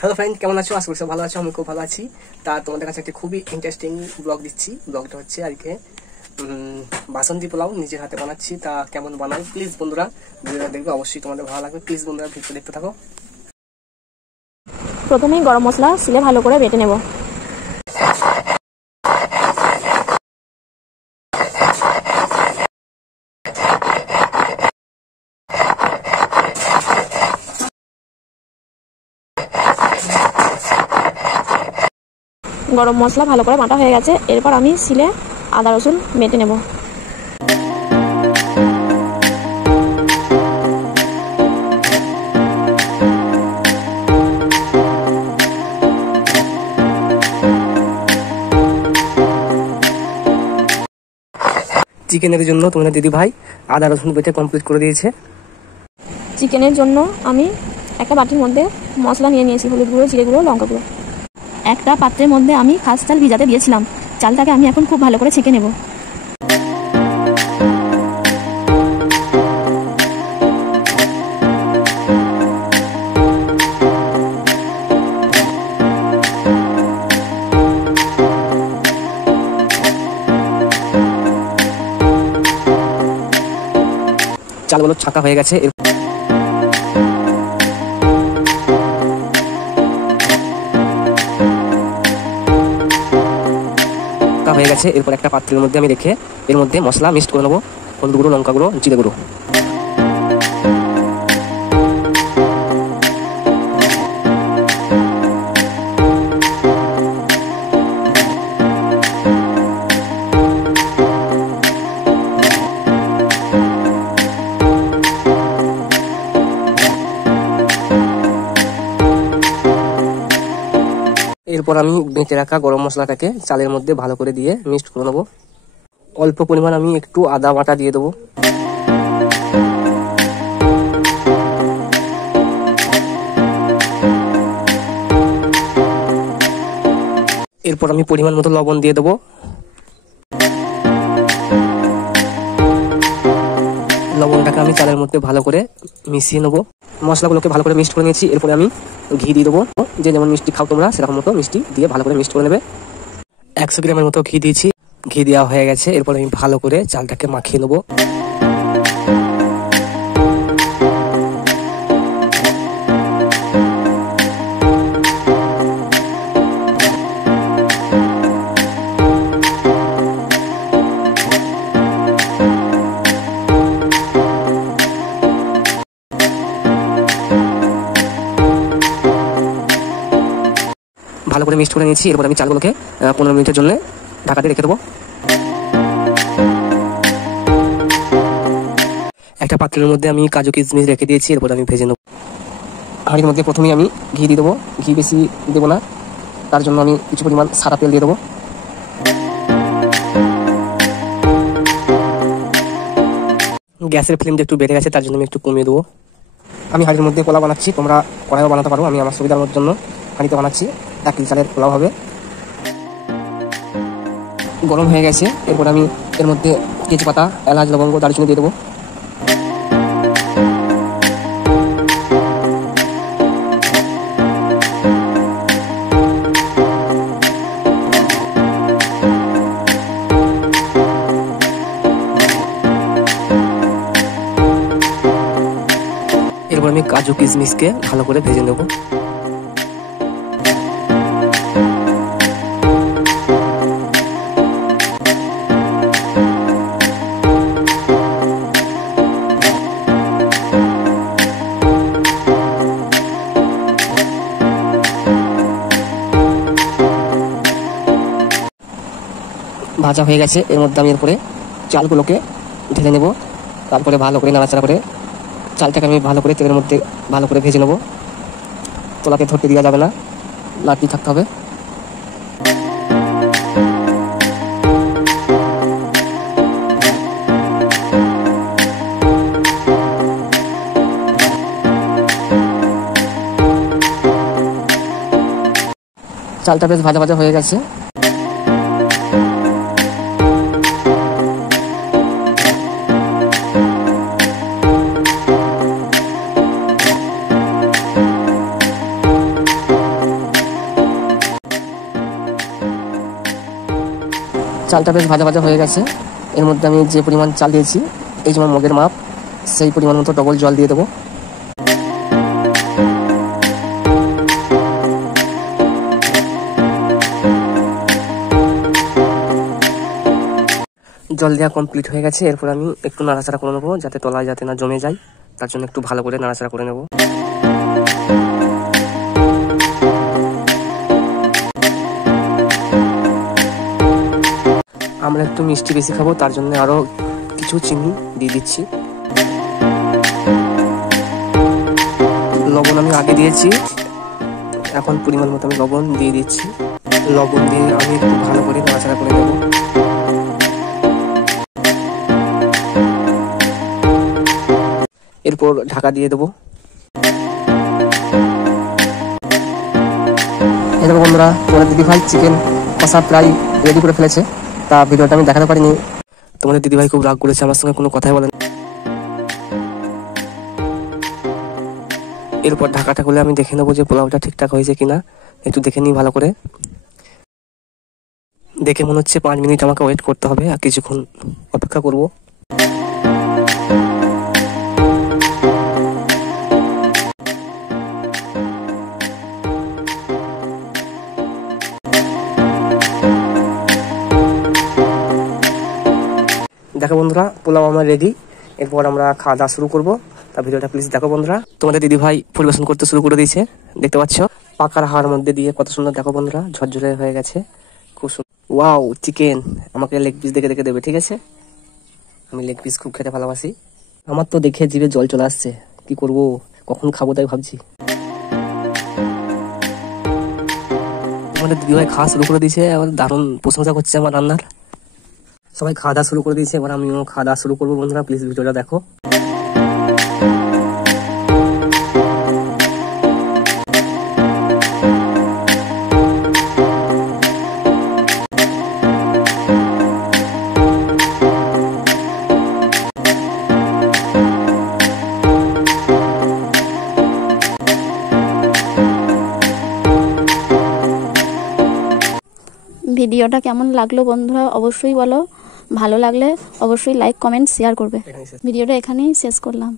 Hello friend, কেমন আছো? আশা করি সব ভালো আছো। আমি খুব ভালো আছি। তা তোমাদের কাছে একটা খুবই ইন্টারেস্টিং ব্লগ দিচ্ছি। ব্লগটা হচ্ছে আজকে বাসন্তী পোলাও নিজের হাতে বানাচ্ছি। তা কেমন বানাই প্লিজ বন্ধুরা ভিডিওটা দেখবে, অবশ্যই তোমাদের ভালো লাগবে। প্লিজ বন্ধুরা ভিডিও দেখতে থাকো। প্রথমেই গরম মশলা শিলে ভালো করে বেটে নেব। গরম মশলা ভালো করে বাটা হয়ে গেছে, এরপর আমি শিলে আদা রসুন বেটে নেব। চিকেনের জন্য তোমাদের দিদি ভাই আদা রসুন বেটে কমপ্লিট করে দিয়েছে। চিকেনের জন্য আমি একটা বাটির মধ্যে মশলা নিয়ে নিয়েছি, হলুদ গুঁড়ো, জিরে গুঁড়ো, লঙ্কা গুঁড়ো। একটা পাত্রের মধ্যে আমি খাস চাল ভিজাতে দিয়েছিলাম। চালটাকে আমি এখন খুব ভালো করে ছেঁকে নেব। চালগুলো ছাঁকা হয়ে গেছে। এরপর একটা পাত্রের মধ্যে আমি রেখে এর মধ্যে মশলা মিক্সড করে নেবো। হলুদ গুঁড়ো, লঙ্কা গুঁড়ো, জিরে গুঁড়ো। এরপর আমি বেটে রাখা গরম মশলাটাকে চালের মধ্যে ভালো করে দিয়ে মিক্সড করে নেবো। অল্প পরিমাণ আমি একটু আদা বাটা দিয়ে দেবো। এরপর আমি পরিমাণ মতো লবণ দিয়ে দেবো। লবণটাকে আমি চালের মধ্যে ভালো করে মিশিয়ে নেবো। মশলাগুলোকে ভালো করে মিক্সড করে নিয়েছি। এরপরে আমি ঘি দিয়ে দেবো। যে যেমন মিষ্টি খাও তোমরা সেরকম মতো মিষ্টি দিয়ে ভালো করে মিক্সড করে নেবে। 100 গ্রামের মতো ঘি দিয়েছি। ঘি দেওয়া হয়ে গেছে। এরপর আমি ভালো করে চালটাকে মাখিয়ে নেবো। ভালো করে মিক্সড করে নিয়েছি। এরপর আমি চালগুলোকে 15 মিনিটের জন্য ঢাকা দিয়ে রেখে দেবো। একটা পাত্রের মধ্যে আমি কাজু কিশমিশ রেখে দিয়েছি। এরপর আমি ভেজে নেবো। হাঁড়ির মধ্যে প্রথমেই আমি ঘি দিয়ে দেবো। ঘি বেশি দেবো না, তার জন্য আমি কিছু পরিমাণ সাদা তেল দিয়ে দেবো। গ্যাসের ফ্লেমটা একটু বেড়ে গেছে, তার জন্য আমি একটু কমিয়ে দেবো। আমি হাঁড়ির মধ্যে পোলাও বানাচ্ছি, তোমরা কড়াইও বানাতে পারো। আমি আমার সুবিধার জন্য হাঁড়িতে বানাচ্ছি। 1 কেজি চালের পোলাও হবে। গরম হয়ে গেছে। এরপর আমি এর মধ্যে তেজপাতা, এলাচ, লবঙ্গ, দারুচিনি দিয়ে দেবো। এরপর আমি কাজু কিশমিশকে ভালো করে ভেজে নেব। ভাজা হয়ে গেছে। এর মধ্যে আমি এরপরে চালগুলোকে ঢেলে নেব। তারপরে ভালো করে নাড়াচাড়া করে চালটাকে আমি ভালো করে তেলের মধ্যে ভালো করে ভেজে নেব। তোলাতে ধরতে দেওয়া যাবে না, লাড্ডু থাকতে হবে। চালটা বেশ ভাজা ভাজা হয়ে গেছে। চালটা বেশ ভাজা ভাজা হয়ে গেছে। এর মধ্যে আমি যে পরিমাণ চাল দিয়েছি, এই যেমন মগের মাপ, সেই পরিমাণ মতো ডবল জল দিয়ে দেবো। জল দেওয়া কমপ্লিট হয়ে গেছে। এরপর আমি একটু নাড়াচাড়া করে নেবো, যাতে তলায় যাতে না জমে যায়, তার জন্য একটু ভালো করে নাড়াচাড়া করে নেব। আমরা একটু মিষ্টি বেশি খাবো, তার জন্য আরো কিছু চিনি দিয়ে দিচ্ছি। লবণ আমি আগে দিয়েছি, এখন পরিমাণ মতো আমি লবণ দিয়ে দিচ্ছি। লবণ দিয়ে আমি একটু ভালো করে নাড়াচাড়া করে নেব। এরপর ঢাকা দিয়ে দেবো। এই দেখো বন্ধুরা, তোমাদের দিদিভাই চিকেন কষা প্রায় রেডি করে ফেলেছে। তা ভিডিওটা আমি দেখাতে পারিনি। তোমাদের দিদিভাই খুব রাগ করেছে, আমার সঙ্গে কোনো কথাই বলেন। এরপর ঢাকাটা খুলে আমি দেখে নেবো যে পোলাওটা ঠিকঠাক হয়েছে কিনা, একটু দেখে নিই ভালো করে। দেখে মনে হচ্ছে 5 মিনিট আমাকে ওয়েট করতে হবে, আর কিছুক্ষণ অপেক্ষা করব। দেখো বন্ধুরা, পোলাও আমার রেডি। এরপর আমরা খাওয়া দাওয়া শুরু করবো। তা ভিডিওটা প্লিজ দেখো বন্ধুরা। তোমাদের দিদিভাই পরিবেশন করতে শুরু করে দিয়েছে, দেখতে পাচ্ছ। পাকার হাড় মধ্যে দিয়ে কত সুন্দর, দেখো বন্ধুরা, ঝরঝরে হয়ে গেছে, খুব সুন্দর। ওয়াও চিকেন, আমাকে লেগ পিস দেখে দেখে দেবে, ঠিক আছে? আমি লেগ পিস খুব খেতে ভালোবাসি। আমার তো দেখে জিভে জল চলে আসছে, কি করব, কখন খাবো তাই ভাবছি। আমাদের দিদিভাই খাওয়া শুরু করে দিয়েছে, আবার দারুণ প্রশংসা করছে আমার রান্নার। সবাই খাওয়া দাওয়া শুরু করে দিয়েছে, এবার আমিও খাওয়া দাওয়া শুরু করবো। বন্ধুরা প্লিজ ভিডিওটা দেখো। ভিডিওটা কেমন লাগলো বন্ধুরা অবশ্যই বলো। ভালো লাগলে অবশ্যই লাইক, কমেন্ট, শেয়ার করবে। ভিডিওটা এখানেই শেষ করলাম।